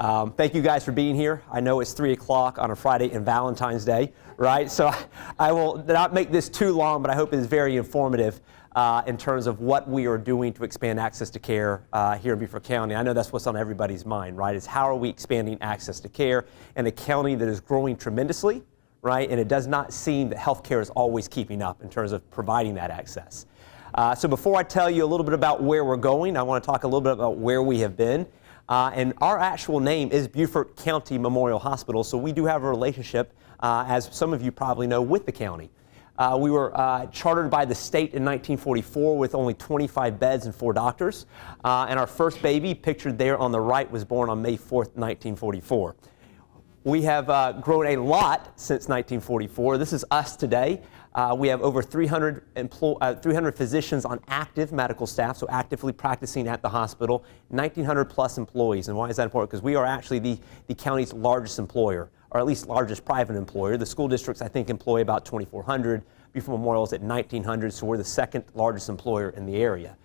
Thank you guys for being here. I know it's 3 o'clock on a Friday and Valentine's Day, right? So I will not make this too long, but I hope it is very informative in terms of what we are doing to expand access to care here in Beaufort County. I know that's what's on everybody's mind, right? Is how are we expanding access to care in a county that is growing tremendously, right? And it does not seem that healthcare is always keeping up in terms of providing that access. So before I tell you a little bit about where we're going, I want to talk a little bit about where we have been. And our actual name is Beaufort County Memorial Hospital, so we do have a relationship, as some of you probably know, with the county. We were chartered by the state in 1944 with only 25 beds and 4 doctors. And our first baby, pictured there on the right, was born on May 4th, 1944. We have grown a lot since 1944. This is us today. We have over 300 physicians on active medical staff, so actively practicing at the hospital, 1,900 plus employees. And why is that important? Because we are actually the county's largest employer, or at least largest private employer. The school districts, I think, employ about 2,400. Beaufort Memorial is at 1,900, so we're the second largest employer in the area.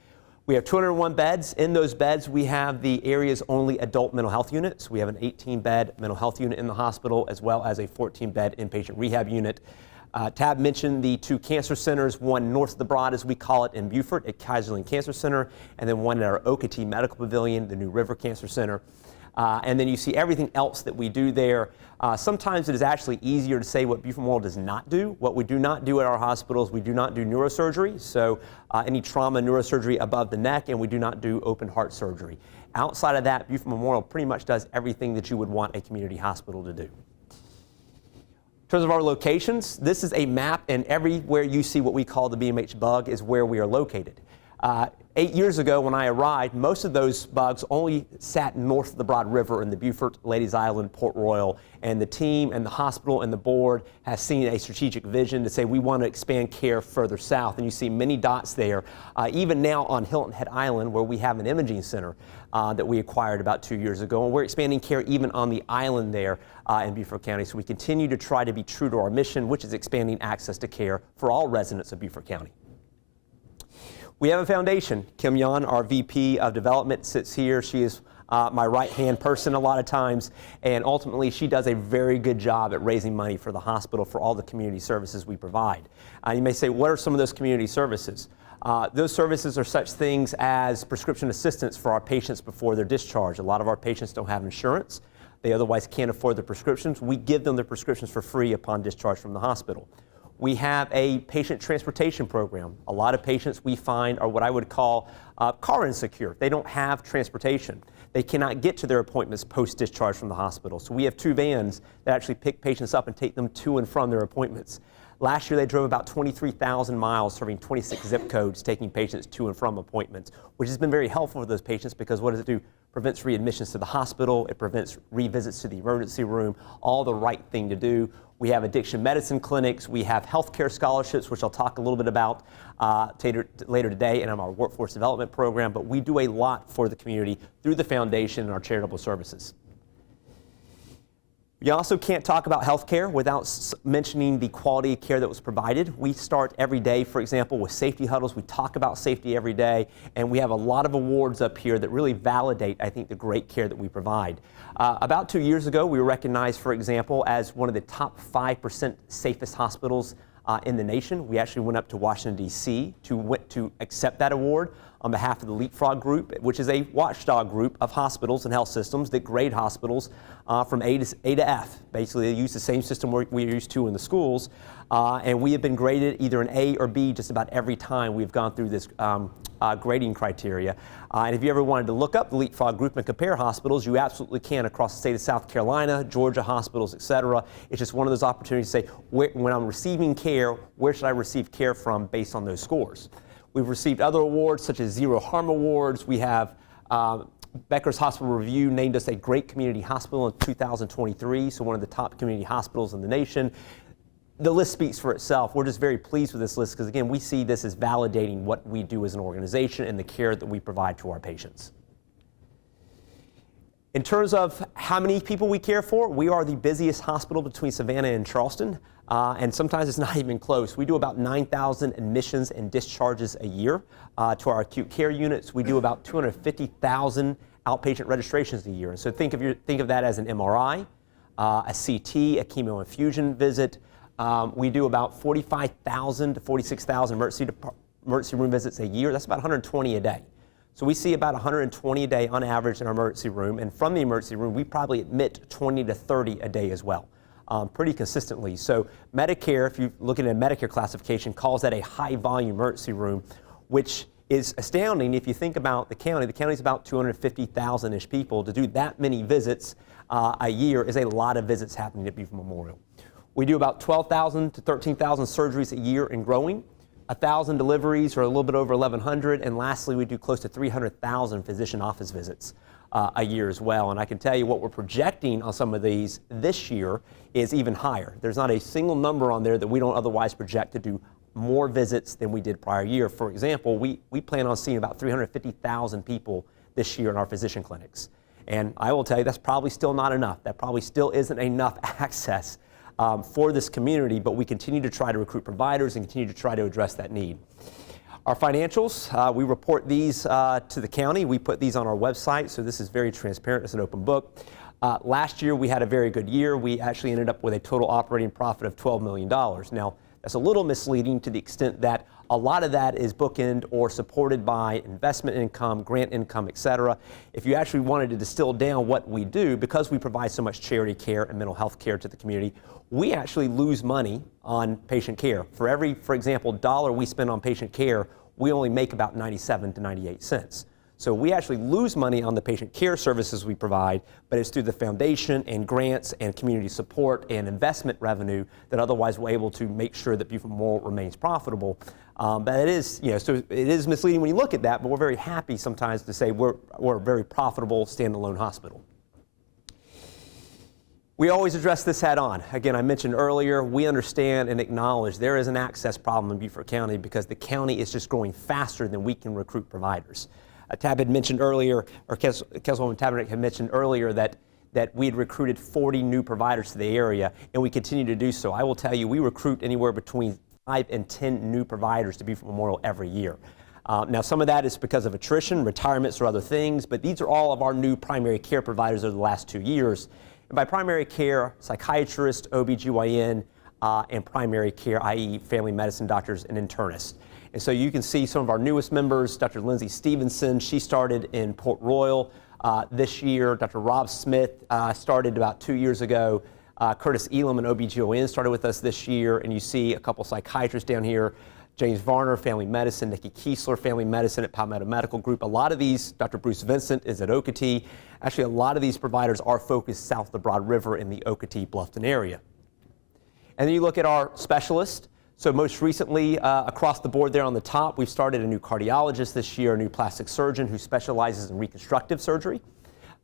We have 201 beds. In those beds, we have the area's only adult mental health unit. So we have an 18-bed mental health unit in the hospital, as well as a 14-bed inpatient rehab unit. Tab mentioned the 2 cancer centers, one north of the Broad, as we call it, in Beaufort at Kaiserling Cancer Center, and then one at our Okatee Medical Pavilion, the New River Cancer Center. And then you see everything else that we do there. Sometimes it is actually easier to say what Beaufort Memorial does not do. What we do not do at our hospitals, we do not do neurosurgery, so any trauma neurosurgery above the neck, and we do not do open heart surgery. Outside of that, Beaufort Memorial pretty much does everything that you would want a community hospital to do. In terms of our locations, this is a map, and everywhere you see what we call the BMH bug is where we are located. 8 years ago when I arrived, most of those bugs only sat north of the Broad River in the Beaufort, Ladies Island, Port Royal, and the team and the hospital and the board has seen a strategic vision to say we want to expand care further south, and you see many dots there. Even now on Hilton Head Island, where we have an imaging center that we acquired about 2 years ago, and we're expanding care even on the island there in Beaufort County. So we continue to try to be true to our mission, which is expanding access to care for all residents of Beaufort County. We have a foundation. Kim Yan, our VP of Development, sits here. She is my right-hand person a lot of times, and ultimately she does a very good job at raising money for the hospital for all the community services we provide. You may say, what are some of those community services? Those services are such things as prescription assistance for our patients before their discharge. A lot of our patients don't have insurance. They otherwise can't afford the prescriptions. We give them the prescriptions for free upon discharge from the hospital. We have a patient transportation program. A lot of patients we find are what I would call car insecure. They don't have transportation. They cannot get to their appointments post-discharge from the hospital. So we have 2 vans that actually pick patients up and take them to and from their appointments. Last year they drove about 23,000 miles serving 26 zip codes, taking patients to and from appointments, which has been very helpful for those patients because what does it do? Prevents readmissions to the hospital, it prevents revisits to the emergency room, all the right thing to do. We have addiction medicine clinics, we have healthcare scholarships, which I'll talk a little bit about later today, and our workforce development program, but we do a lot for the community through the foundation and our charitable services. You also can't talk about healthcare without mentioning the quality of care that was provided. We start every day, for example, with safety huddles. We talk about safety every day, and we have a lot of awards up here that really validate, I think, the great care that we provide. About 2 years ago, we were recognized, for example, as one of the top 5% safest hospitals in the nation. We actually went up to Washington, D.C. to accept that award on behalf of the Leapfrog Group, which is a watchdog group of hospitals and health systems that grade hospitals from A to F. Basically, they use the same system we're used to in the schools, and we have been graded either an A or B just about every time we've gone through this grading criteria. And if you ever wanted to look up the Leapfrog Group and compare hospitals, you absolutely can across the state of South Carolina, Georgia hospitals, etc. It's just one of those opportunities to say, when I'm receiving care, where should I receive care from based on those scores? We've received other awards such as Zero Harm Awards. We have Becker's Hospital Review named us a great community hospital in 2023, so one of the top community hospitals in the nation. The list speaks for itself. We're just very pleased with this list because, again, we see this as validating what we do as an organization and the care that we provide to our patients. In terms of how many people we care for, we are the busiest hospital between Savannah and Charleston, and sometimes it's not even close. We do about 9,000 admissions and discharges a year to our acute care units. We do about 250,000 outpatient registrations a year. And so think of that as an MRI, a CT, a chemo infusion visit. We do about 45,000 to 46,000 emergency room visits a year. That's about 120 a day. So we see about 120 a day on average in our emergency room, and from the emergency room, we probably admit 20 to 30 a day as well, pretty consistently. So Medicare, if you look at a Medicare classification, calls that a high volume emergency room, which is astounding if you think about the county. The county is about 250,000-ish people. To do that many visits a year is a lot of visits happening at Beaufort Memorial. We do about 12,000 to 13,000 surgeries a year and growing. 1,000 deliveries, or a little bit over 1,100, and lastly, we do close to 300,000 physician office visits a year as well. And I can tell you what we're projecting on some of these this year is even higher. There's not a single number on there that we don't otherwise project to do more visits than we did prior year. For example, we plan on seeing about 350,000 people this year in our physician clinics. And I will tell you that's probably still not enough. That probably still isn't enough access for this community, but we continue to try to recruit providers and continue to try to address that need. Our financials, we report these to the county. We put these on our website, so this is very transparent. It's an open book. Last year, we had a very good year. We actually ended up with a total operating profit of $12 million. Now, that's a little misleading to the extent that a lot of that is bookend or supported by investment income, grant income, et cetera. If you actually wanted to distill down what we do, because we provide so much charity care and mental health care to the community, we actually lose money on patient care. For every, for example, dollar we spend on patient care, we only make about 97 to 98 cents. So we actually lose money on the patient care services we provide, but it's through the foundation and grants and community support and investment revenue that otherwise we're able to make sure that Beaufort Memorial remains profitable. But it is, so it is misleading when you look at that, but we're very happy sometimes to say we're a very profitable standalone hospital. We always address this head on. Again, I mentioned earlier, we understand and acknowledge there is an access problem in Beaufort County because the county is just growing faster than we can recruit providers. Tab had mentioned earlier, or Councilwoman Tabernick had mentioned earlier that we had recruited 40 new providers to the area, and we continue to do so. I will tell you, we recruit anywhere between 5 and 10 new providers to Beaufort Memorial every year. Now, some of that is because of attrition, retirements, or other things, but these are all of our new primary care providers over the last 2 years. And by primary care, psychiatrists, OBGYN, and primary care, i.e. family medicine doctors and internists. And so you can see some of our newest members, Dr. Lindsay Stevenson, she started in Port Royal this year. Dr. Rob Smith started about 2 years ago. Curtis Elam, an OBGYN, started with us this year. And you see a couple psychiatrists down here. James Varner, family medicine. Nikki Kiesler, family medicine at Palmetto Medical Group. A lot of these, Dr. Bruce Vincent is at Okatee. Actually, a lot of these providers are focused south of the Broad River in the Okatee, Bluffton area. And then you look at our specialists. So most recently, across the board there on the top, we've started a new cardiologist this year, a new plastic surgeon who specializes in reconstructive surgery.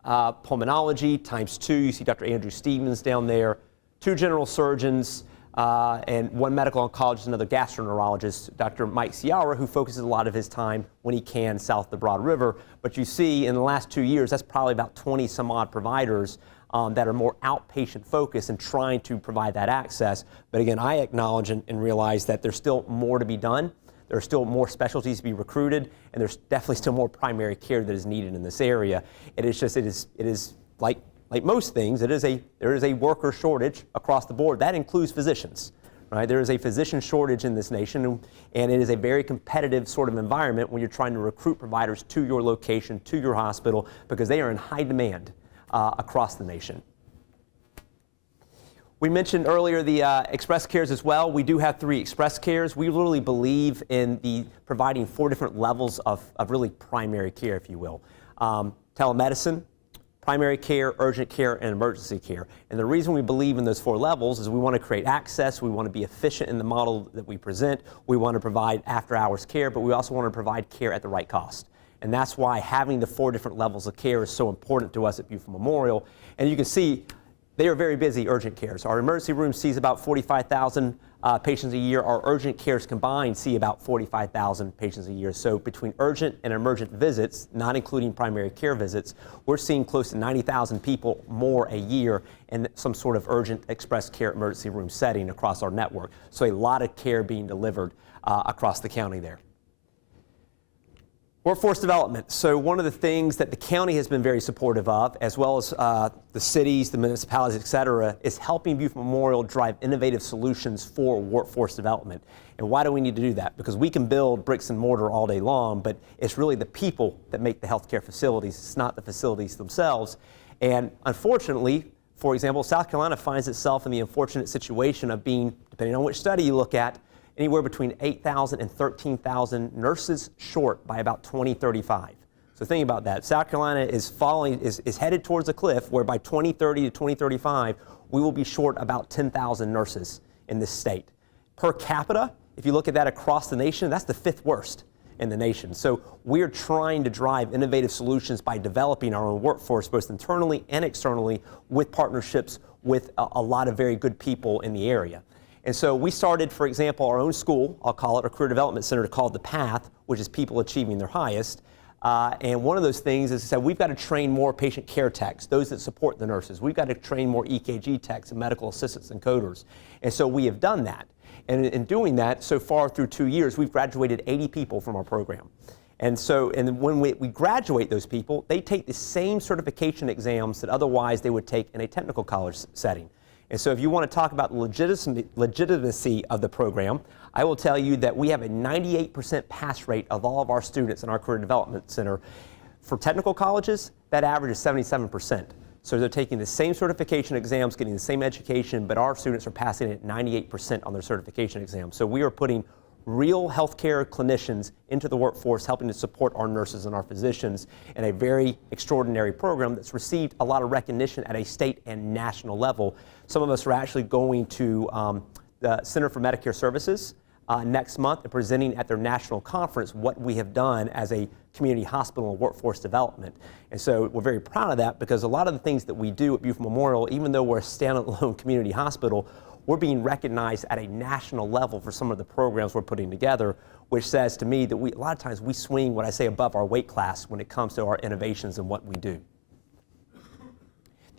Pulmonology, ×2, you see Dr. Andrew Stevens down there. 2 general surgeons, and 1 medical oncologist, another gastroenterologist, Dr. Mike Ciara, who focuses a lot of his time when he can south of the Broad River. But you see in the last 2 years, that's probably about 20 some odd providers that are more outpatient focused and trying to provide that access. But again, I acknowledge and realize that there's still more to be done. There are still more specialties to be recruited, and there's definitely still more primary care that is needed in this area. It is like most things, there is a worker shortage across the board. That includes physicians, right? There is a physician shortage in this nation, and it is a very competitive sort of environment when you're trying to recruit providers to your location, to your hospital, because they are in high demand across the nation. We mentioned earlier the express cares as well. We do have 3 express cares. We really believe in providing 4 different levels of really primary care, if you will. Telemedicine, primary care, urgent care, and emergency care. And the reason we believe in those 4 levels is we want to create access, we want to be efficient in the model that we present, we want to provide after-hours care, but we also want to provide care at the right cost. And that's why having the 4 different levels of care is so important to us at Beaufort Memorial. And you can see they are very busy urgent cares. Our emergency room sees about 45,000 patients a year. Our urgent cares combined see about 45,000 patients a year. So between urgent and emergent visits, not including primary care visits, we're seeing close to 90,000 people more a year in some sort of urgent express care emergency room setting across our network. So a lot of care being delivered across the county there. Workforce development. So one of the things that the county has been very supportive of, as well as the cities, the municipalities, et cetera, is helping Beaufort Memorial drive innovative solutions for workforce development. And why do we need to do that? Because we can build bricks and mortar all day long, but it's really the people that make the healthcare facilities. It's not the facilities themselves. And unfortunately, for example, South Carolina finds itself in the unfortunate situation of being, depending on which study you look at, anywhere between 8,000 and 13,000 nurses short by about 2035. So think about that. South Carolina is headed towards a cliff where by 2030 to 2035, we will be short about 10,000 nurses in this state. Per capita, if you look at that across the nation, that's the 5th worst in the nation. So we're trying to drive innovative solutions by developing our own workforce, both internally and externally, with partnerships with a lot of very good people in the area. And so we started, for example, our own school, I'll call it, our career development center called The Path, which is people achieving their highest. And one of those things is that we've got to train more patient care techs, those that support the nurses. We've got to train more EKG techs and medical assistants and coders. And so we have done that. And in doing that, so far through 2 years, we've graduated 80 people from our program. And when we graduate those people, they take the same certification exams that otherwise they would take in a technical college setting. And so if you want to talk about the legitimacy of the program, I will tell you that we have a 98% pass rate of all of our students in our Career Development Center. For technical colleges, that average is 77%. So they're taking the same certification exams, getting the same education, but our students are passing at 98% on their certification exams. So we are putting real healthcare clinicians into the workforce, helping to support our nurses and our physicians in a very extraordinary program that's received a lot of recognition at a state and national level. Some of us are actually going to the Center for Medicare Services next month and presenting at their national conference what we have done as a community hospital and workforce development. And so we're very proud of that because a lot of the things that we do at Beaufort Memorial, even though we're a standalone community hospital, we're being recognized at a national level for some of the programs we're putting together, which says to me that a lot of times we swing what I say above our weight class when it comes to our innovations and what we do.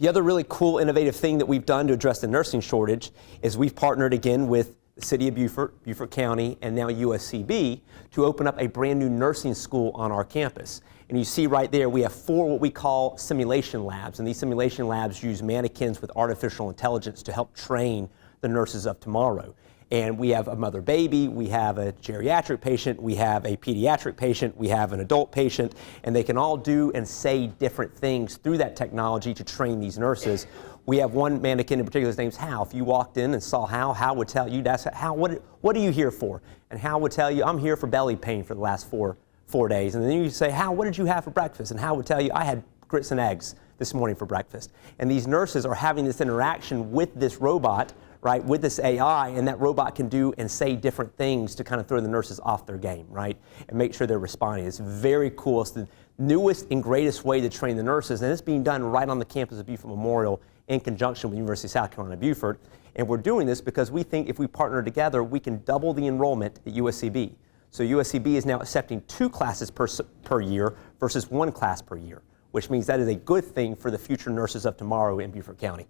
The other really cool innovative thing that we've done to address the nursing shortage is we've partnered again with the City of Beaufort, Beaufort County, and now USCB to open up a brand new nursing school on our campus. And you see right there, we have 4 what we call simulation labs, and these simulation labs use mannequins with artificial intelligence to help train the nurses of tomorrow. And we have a mother-baby, we have a geriatric patient, we have a pediatric patient, we have an adult patient, and they can all do and say different things through that technology to train these nurses. We have one mannequin in particular, his name's Hal. If you walked in and saw Hal would tell you, that's Hal, what are you here for? And Hal would tell you, I'm here for belly pain for the last four days. And then you say, Hal, what did you have for breakfast? And Hal would tell you, I had grits and eggs this morning for breakfast. And these nurses are having this interaction with this robot, right, with this AI, and that robot can do and say different things to kind of throw the nurses off their game, right, and make sure they're responding. It's very cool. It's the newest and greatest way to train the nurses, and it's being done right on the campus of Beaufort Memorial in conjunction with the University of South Carolina, Beaufort. And we're doing this because we think if we partner together, we can double the enrollment at USCB. So USCB is now accepting 2 classes per year versus 1 class per year, which means that is a good thing for the future nurses of tomorrow in Beaufort County.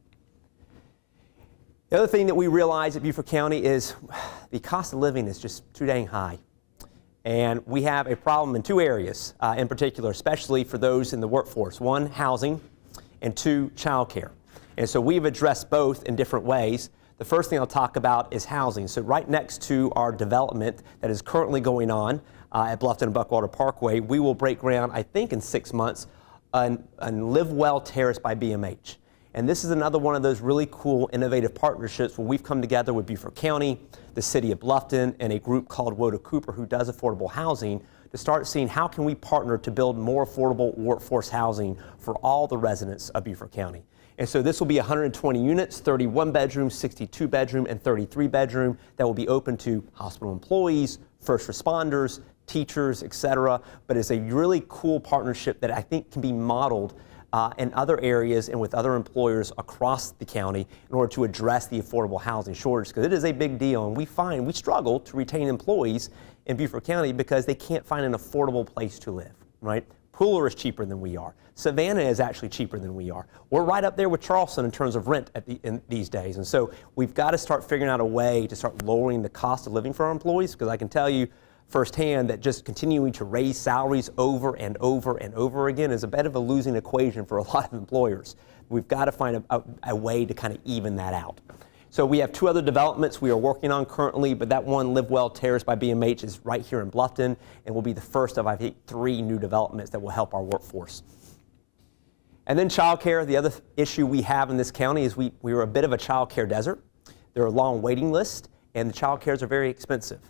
The other thing that we realize at Beaufort County is the cost of living is just too dang high. And we have a problem in 2 areas in particular, especially for those in the workforce. 1, housing, and 2, childcare. And so we've addressed both in different ways. The first thing I'll talk about is housing. So right next to our development that is currently going on at Bluffton and Buckwater Parkway, we will break ground, I think in 6 months, on Live Well Terrace by BMH. And this is another one of those really cool, innovative partnerships where we've come together with Beaufort County, the City of Bluffton, and a group called Woda Cooper who does affordable housing to start seeing how can we partner to build more affordable workforce housing for all the residents of Beaufort County. And so this will be 120 units, 31 bedroom, 62 bedroom, and 33 bedroom that will be open to hospital employees, first responders, teachers, et cetera. But it's a really cool partnership that I think can be modeled in other areas and with other employers across the county in order to address the affordable housing shortage, because it is a big deal, and we struggle to retain employees in Beaufort County because they can't find an affordable place to live, right? Pooler is cheaper than we are. Savannah is actually cheaper than we are. We're right up there with Charleston in terms of rent in these days, and so we've got to start figuring out a way to start lowering the cost of living for our employees, because I can tell you firsthand that just continuing to raise salaries over and over and over again is a bit of a losing equation for a lot of employers. We've got to find a way to kind of even that out. So we have 2 other developments we are working on currently, but that one, Live Well Terrace by BMH, is right here in Bluffton and will be the first of, I think, 3 new developments that will help our workforce. And then childcare. The other issue we have in this county is we are a bit of a childcare desert. There are long waiting lists, and the childcares are very expensive.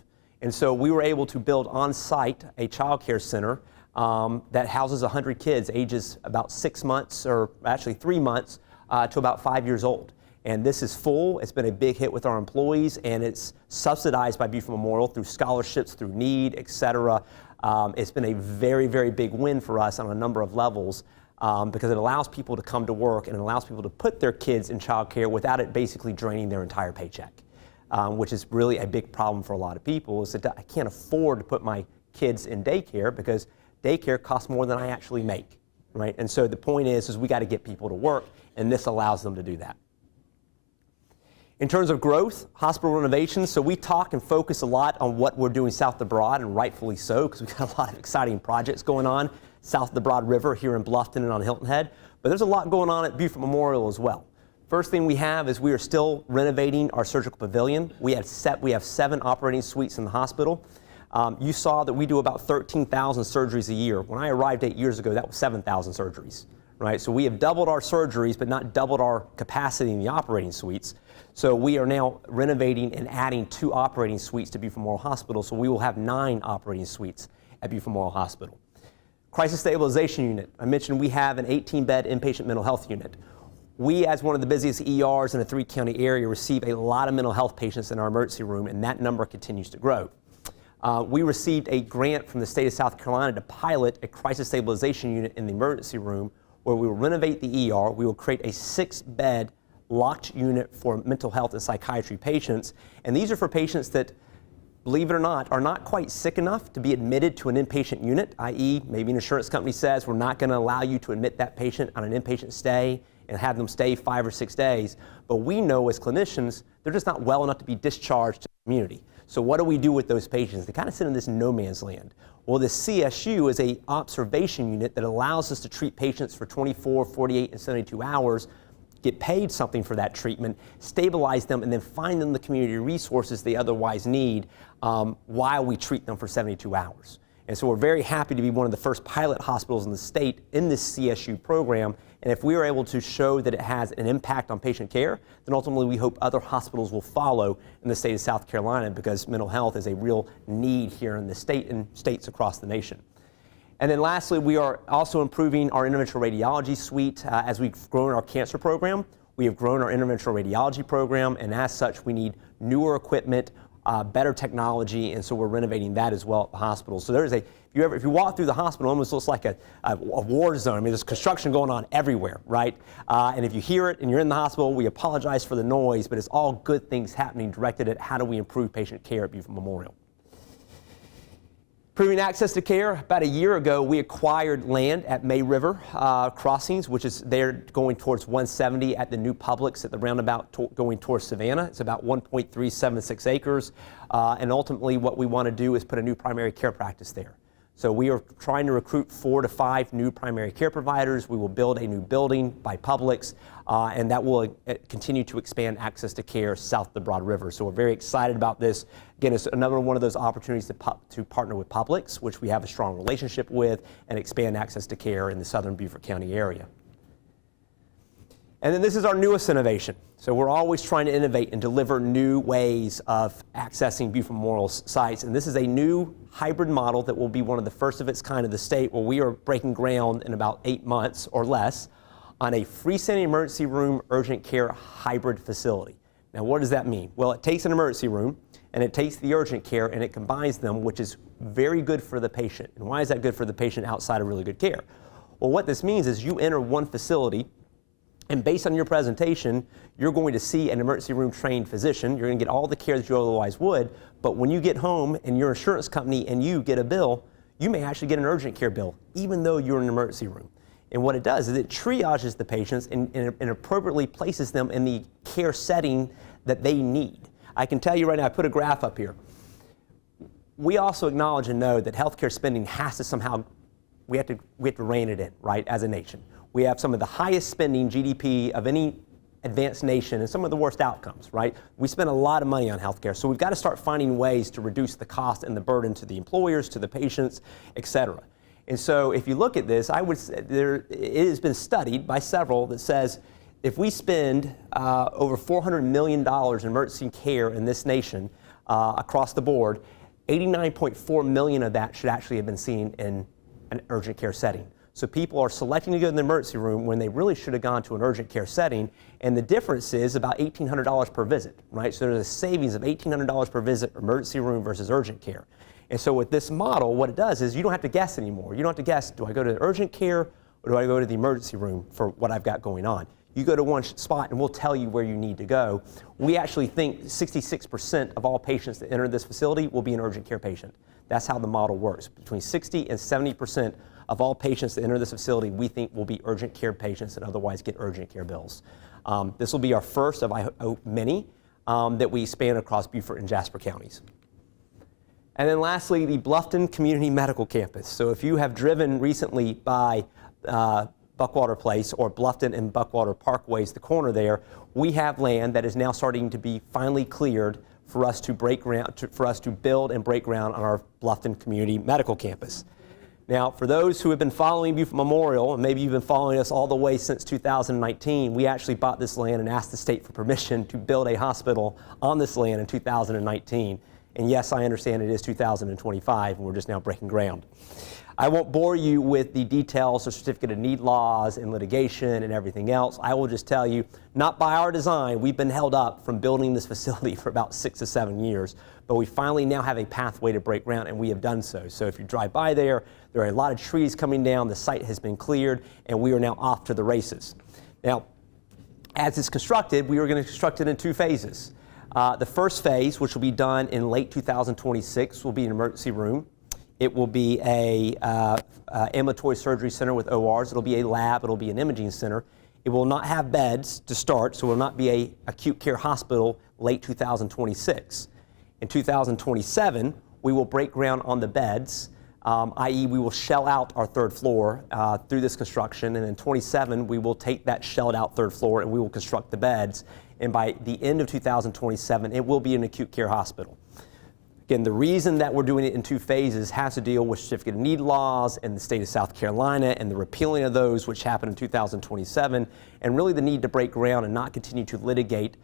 And so we were able to build on-site a childcare center that houses 100 kids ages about 6 months, or actually 3 months, to about 5 years old. And this is full. It's been a big hit with our employees, and it's subsidized by Beaufort Memorial through scholarships, through need, et cetera. It's been a very, very big win for us on a number of levels because it allows people to come to work and it allows people to put their kids in childcare without it basically draining their entire paycheck, which is really a big problem for a lot of people, is that I can't afford to put my kids in daycare because daycare costs more than I actually make, right? And so the point is we got to get people to work, and this allows them to do that. In terms of growth, hospital renovations, so we talk and focus a lot on what we're doing south of the Broad, and rightfully so, because we've got a lot of exciting projects going on south of the Broad River here in Bluffton and on Hilton Head, but there's a lot going on at Beaufort Memorial as well. First thing we have is we are still renovating our surgical pavilion. We have 7 operating suites in the hospital. You saw that we do about 13,000 surgeries a year. When I arrived 8 years ago, that was 7,000 surgeries, right? So we have doubled our surgeries, but not doubled our capacity in the operating suites. So we are now renovating and adding 2 operating suites to Beaufort Memorial Hospital, so we will have 9 operating suites at Beaufort Memorial Hospital. Crisis stabilization unit. I mentioned we have an 18-bed inpatient mental health unit. We, as one of the busiest ERs in a 3-county area, receive a lot of mental health patients in our emergency room, and that number continues to grow. We received a grant from the state of South Carolina to pilot a crisis stabilization unit in the emergency room where we will renovate the ER. We will create a 6-bed locked unit for mental health and psychiatry patients. And these are for patients that, believe it or not, are not quite sick enough to be admitted to an inpatient unit, i.e. maybe an insurance company says we're not going to allow you to admit that patient on an inpatient stay and have them stay 5 or 6 days. But we know as clinicians, they're just not well enough to be discharged to the community. So what do we do with those patients? They kind of sit in this no man's land. Well, the CSU is an observation unit that allows us to treat patients for 24, 48, and 72 hours, get paid something for that treatment, stabilize them, and then find them the community resources they otherwise need while we treat them for 72 hours. And so we're very happy to be one of the first pilot hospitals in the state in this CSU program. And if we are able to show that it has an impact on patient care, then ultimately we hope other hospitals will follow in the state of South Carolina, because mental health is a real need here in the state and states across the nation. And then lastly, we are also improving our interventional radiology suite. As we've grown our cancer program, we have grown our interventional radiology program, and as such, we need newer equipment, better technology, and so we're renovating that as well at the hospital. So there's if you walk through the hospital, it almost looks like a war zone. I mean, there's construction going on everywhere, right? And if you hear it and you're in the hospital, we apologize for the noise, but it's all good things happening directed at how do we improve patient care at Beaufort Memorial. Improving access to care. About a year ago, we acquired land at May River Crossings, which is there going towards 170 at the new Publix at the roundabout going towards Savannah. It's about 1.376 acres. And ultimately, what we want to do is put a new primary care practice there. So we are trying to recruit 4 to 5 new primary care providers. We will build a new building by Publix, and that will continue to expand access to care south of the Broad River. So we're very excited about this. Again, it's another one of those opportunities to partner with Publix, which we have a strong relationship with, and expand access to care in the southern Beaufort County area. And then this is our newest innovation. So we're always trying to innovate and deliver new ways of accessing Beaufort Memorial sites. And this is a new hybrid model that will be one of the first of its kind in the state, where we are breaking ground in about 8 months or less on a freestanding emergency room urgent care hybrid facility. Now, what does that mean? Well, it takes an emergency room and it takes the urgent care and it combines them, which is very good for the patient. And why is that good for the patient outside of really good care? Well, what this means is you enter one facility, and based on your presentation, you're going to see an emergency room trained physician. You're going to get all the care that you otherwise would. But when you get home and your insurance company and you get a bill, you may actually get an urgent care bill, even though you're in an emergency room. And what it does is it triages the patients and appropriately places them in the care setting that they need. I can tell you right now, I put a graph up here. we also acknowledge and know that healthcare spending has to somehow, we have to rein it in, right, as a nation. We have some of the highest spending GDP of any advanced nation and some of the worst outcomes, right? We spend a lot of money on healthcare, so we've got to start finding ways to reduce the cost and the burden to the employers, to the patients, et cetera. And so if you look at this, I would say it has been studied by several that says if we spend over $400 million in emergency care in this nation across the board, 89.4 million of that should actually have been seen in an urgent care setting. So people are selecting to go to the emergency room when they really should have gone to an urgent care setting, and the difference is about $1,800 per visit, right? So there's a savings of $1,800 per visit, emergency room versus urgent care. And so with this model, what it does is you don't have to guess anymore. You don't have to guess, do I go to urgent care or do I go to the emergency room for what I've got going on? You go to one spot and we'll tell you where you need to go. We actually think 66% of all patients that enter this facility will be an urgent care patient. That's how the model works. Between 60 and 70% of all patients that enter this facility we think will be urgent care patients and otherwise get urgent care bills. This will be our first of, I hope, many that we span across Beaufort and Jasper counties. And then lastly, the Bluffton Community Medical Campus. So if you have driven recently by Buckwater Place or Bluffton and Buckwater Parkways, the corner there, we have land that is now starting to be finally cleared for us to break ground, for us to build and break ground on our Bluffton Community Medical Campus. Now, for those who have been following Beaufort Memorial, and maybe you've been following us all the way since 2019, we actually bought this land and asked the state for permission to build a hospital on this land in 2019. And yes, I understand it is 2025, and we're just now breaking ground. I won't bore you with the details of certificate of need laws and litigation and everything else. I will just tell you, not by our design, we've been held up from building this facility for about 6 to 7 years, but we finally now have a pathway to break ground, and we have done so. So if you drive by there are a lot of trees coming down, the site has been cleared, and we are now off to the races. Now, as it's constructed, we are going to construct it in 2 phases. The first phase, which will be done in late 2026, will be an emergency room. It will be a ambulatory surgery center with ORs. It'll be a lab. It'll be an imaging center. It will not have beds to start, so it will not be an acute care hospital late 2026. In 2027, we will break ground on the beds, i.e. we will shell out our 3rd floor through this construction, and in 27, we will take that shelled out 3rd floor and we will construct the beds. And by the end of 2027, it will be an acute care hospital. Again, the reason that we're doing it in 2 phases has to deal with certificate of need laws in the state of South Carolina and the repealing of those, which happened in 2027, and really the need to break ground and not continue to litigate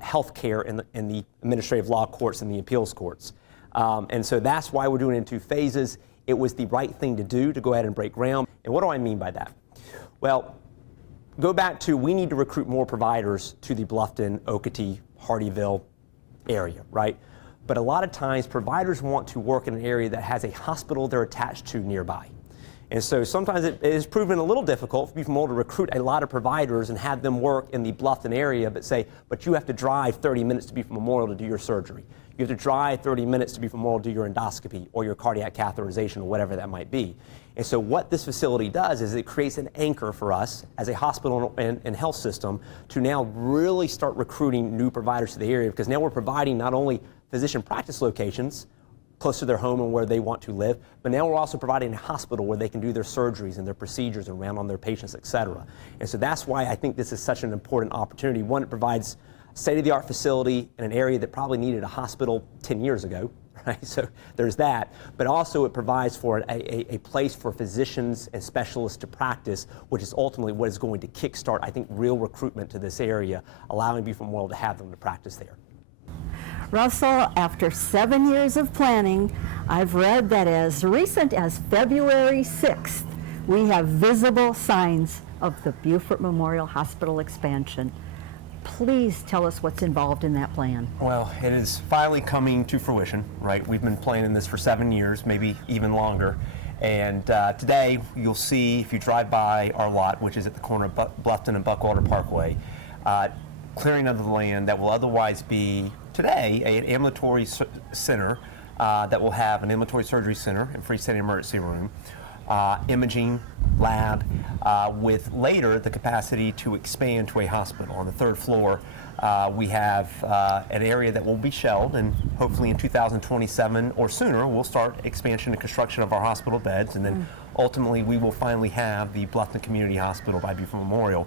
health care in the administrative law courts and the appeals courts. And so that's why we're doing it in 2 phases. It was the right thing to do to go ahead and break ground. And what do I mean by that? Well, go back to, we need to recruit more providers to the Bluffton, Okatee, Hardyville area, right? But a lot of times providers want to work in an area that has a hospital they're attached to nearby. And so sometimes it is proven a little difficult for people to recruit a lot of providers and have them work in the Bluffton area, but you have to drive 30 minutes to Beaufort Memorial to do your surgery. You have to drive 30 minutes to Beaufort Memorial to do your endoscopy or your cardiac catheterization or whatever that might be. And so what this facility does is it creates an anchor for us as a hospital and health system to now really start recruiting new providers to the area, because now we're providing not only physician practice locations close to their home and where they want to live, but now we're also providing a hospital where they can do their surgeries and their procedures and round on their patients, et cetera. And so that's why I think this is such an important opportunity. One, it provides a state-of-the-art facility in an area that probably needed a hospital 10 years ago, right? So there's that. But also it provides for a place for physicians and specialists to practice, which is ultimately what is going to kickstart, I think, real recruitment to this area, allowing Beaufort Memorial to have them to practice there. Russell, after 7 years of planning, I've read that as recent as February 6th, we have visible signs of the Beaufort Memorial Hospital expansion. Please tell us what's involved in that plan. Well, it is finally coming to fruition, right? We've been planning this for 7 years, maybe even longer. And today, you'll see, if you drive by our lot, which is at the corner of Bluffton and Buckwater Parkway, clearing of the land that will otherwise be today an ambulatory center that will have an ambulatory surgery center and freestanding emergency room. imaging lab, with later the capacity to expand to a hospital. On the third floor, we have an area that will be shelved, and hopefully in 2027 or sooner, we'll start expansion and construction of our hospital beds, and then ultimately we will finally have the Bluffton Community Hospital by Beaufort Memorial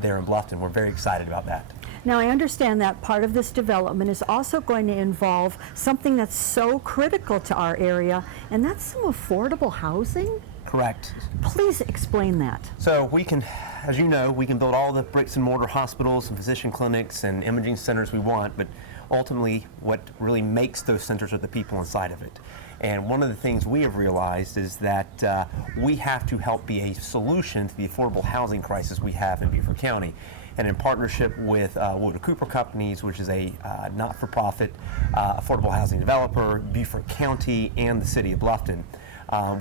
there in Bluffton. We're very excited about that. Now, I understand that part of this development is also going to involve something that's so critical to our area, and that's some affordable housing? Correct. Please explain that. So we can, as you know, we can build all the bricks and mortar hospitals and physician clinics and imaging centers we want, but ultimately what really makes those centers are the people inside of it. And one of the things we have realized is that we have to help be a solution to the affordable housing crisis we have in Beaufort County. And in partnership with Wood & Cooper Companies, which is a not-for-profit affordable housing developer, Beaufort County, and the city of Bluffton,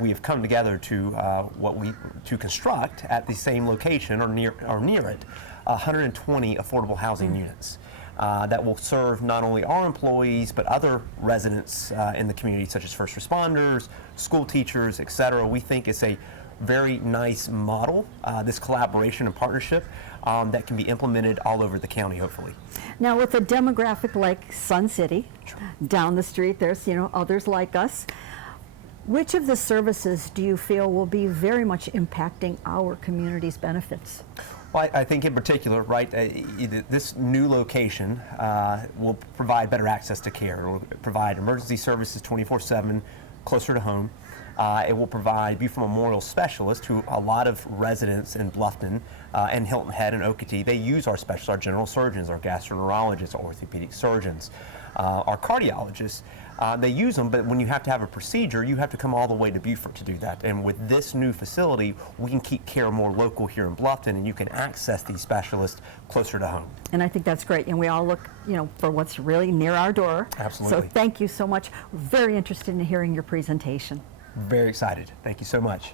we have come together to construct at the same location or near it 120 affordable housing units that will serve not only our employees but other residents in the community, such as first responders, school teachers, etc. We think it's a very nice model, this collaboration and partnership that can be implemented all over the county, hopefully. Now, with a demographic like Sun City, down the street there's others like us. Which of the services do you feel will be very much impacting our community's benefits? Well, I think in particular, right, this new location will provide better access to care. It will provide emergency services 24/7, closer to home. It will provide Beaufort Memorial specialists, who a lot of residents in Bluffton and Hilton Head and Okatee, they use our specialists, our general surgeons, our gastroenterologists, our orthopedic surgeons, our cardiologists. They use them, but when you have to have a procedure, you have to come all the way to Beaufort to do that. And with this new facility, we can keep care more local here in Bluffton, and you can access these specialists closer to home. And I think that's great. And we all look, for what's really near our door. Absolutely. So thank you so much. Very interested in hearing your presentation. Very excited. Thank you so much.